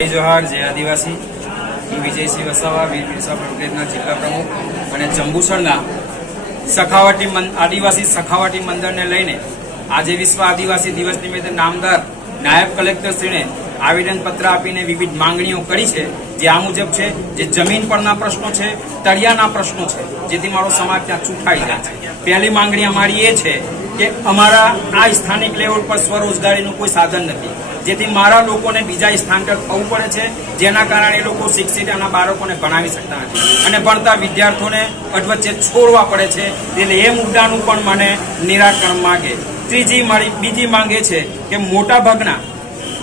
જય જોહાર જય આદિવાસી. હું વિજયસિંહ વસાવા વીર બિરસા બ્રિગેડના જિલ્લા પ્રમુખ અને જંબુસરના સખાવટી આદિવાસી સખાવટી મંદિરને લઈને આજે વિશ્વ આદિવાસી દિવસ નિમિત્તે નામદાર નાયબ કલેક્ટરશ્રીને આવેદનપત્ર આપીને વિવિધ માંગણીઓ કરી છે, જે આ મુજબ છે, જે જમીન પરના પ્રશ્નો છે, તળિયાના પ્રશ્નો છે, જેથી મારો સમાજ ત્યાં ચૂંટાઈ જાય છે. પહેલી માંગણી અમારી એ છે કે અમારા આ સ્થાનિક લેવલ પર સ્વરોજગારીનું કોઈ સાધન નથી. જેથી મારા લોકોને બીજા સ્થાન પર થવું પડે છે, જેના કારણે એ લોકો શિક્ષિત એના બાળકોને ભણાવી શકતા નથી. અને ભણતા વિદ્યાર્થીઓને અટવચ્ચે છોડવા પડે છે, એટલે એ મુદ્દાનું પણ મને નિરાકરણ માગે. ત્રીજી મારી, બીજી માંગે છે કે મોટા ભાગના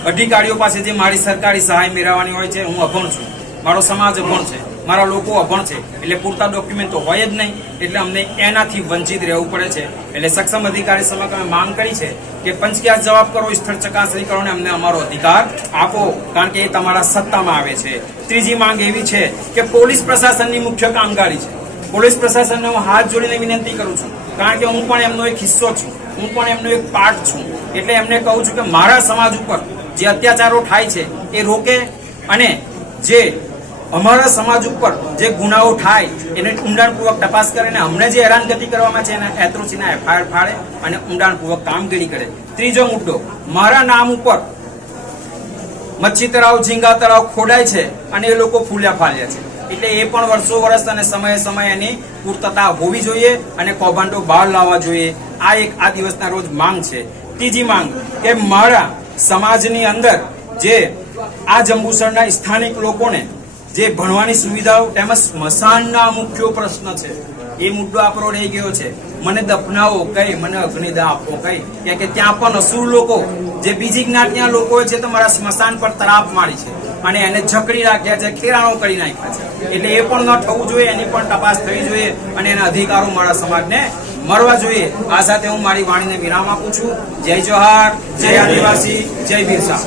અધિકારીઓ પાસે જે મારી સરકારી સહાય મેળવવાની હોય છે, હું અભણ છું. મારો સમાજ અભણ છે, મારા લોકો અભણ છે, એટલે પૂરતા ડોક્યુમેન્ટ તો હોય જ નહીં, એટલે અમને એનાથી વંચિત રહેવું પડે છે. એટલે સક્ષમ અધિકારી સમક્ષ અમે માંગ કરી છે કે પંચક્યાસ જવાબ કરો, સ્થળ ચકાસણી કરો ને અમને અમારો અધિકાર આપો, કારણ કે એ તમારા સત્તામાં આવે છે. ત્રીજી માંગ એવી છે કે પોલીસ પ્રશાસનની મુખ્ય કામગીરી છે. પોલીસ પ્રશાસનને હું હાથ જોડીને વિનંતી કરું છું, કારણ કે હું પણ એમનો એક હિસ્સો છું, હું પણ એમનો એક પાર્ટ છું. એટલે એમને કહું છું કે મારા સમાજ ઉપર જે અત્યાચારો થાય છે, એ રોકે અને જે અમારા સમાજ ઉપર જે ગુનાઓ થાય, એને ઊંડાણપૂર્વક તપાસ કરે અને અમને જે હેરાનગતિ કરવામાં છે એના એત્રોસીના એફઆઈઆર ફાડે અને ઊંડાણપૂર્વક કામગીરી કરે. ત્રીજો મુદ્દો, મારા નામ ઉપર મચ્છી તળાવ ઝીંગા તળાવ ખોડાય છે અને એ લોકો ફૂલ્યા ફાલ્યા છે. એટલે એ પણ વર્ષો વર્ષ અને સમયે સમયે એની પૂર્તતા હોવી જોઈએ અને કૌભાંડો બહાર લાવવા જોઈએ. આ એક આ દિવસના રોજ માંગ છે. ત્રીજી માંગ કે મારા સમાજની અંદર જે આ જંબુસરના સ્થાનિક લોકોને જે ભણવાની સુવિધાઓ તેમજ સ્મશાનના મુખ્ય પ્રશ્ન છે, એ મુદ્દો આપણો રહી ગયો છે. મને દફનાવો, કઈ? મને અગ્નિદાહ આપો, કઈ? કારણ કે ત્યાં પણ અસુર લોકો, જે બીજી જ્ઞાતિના લોકો છે તમારા સ્મશાન પર તરાપ મારી છે અને એને જકડી રાખ્યા છે ખેરાણો કરી નાખ્યા છે. એટલે એ પણ ન થવું જોઈએ, એની પણ તપાસ થવી જોઈએ અને એના અધિકારો મારા સમાજને મળવા જોઈએ. આ સાથે હું મારી વાણીને વિરામ આપું છું. જય જોહાર જય આદિવાસી, જય બિરસા.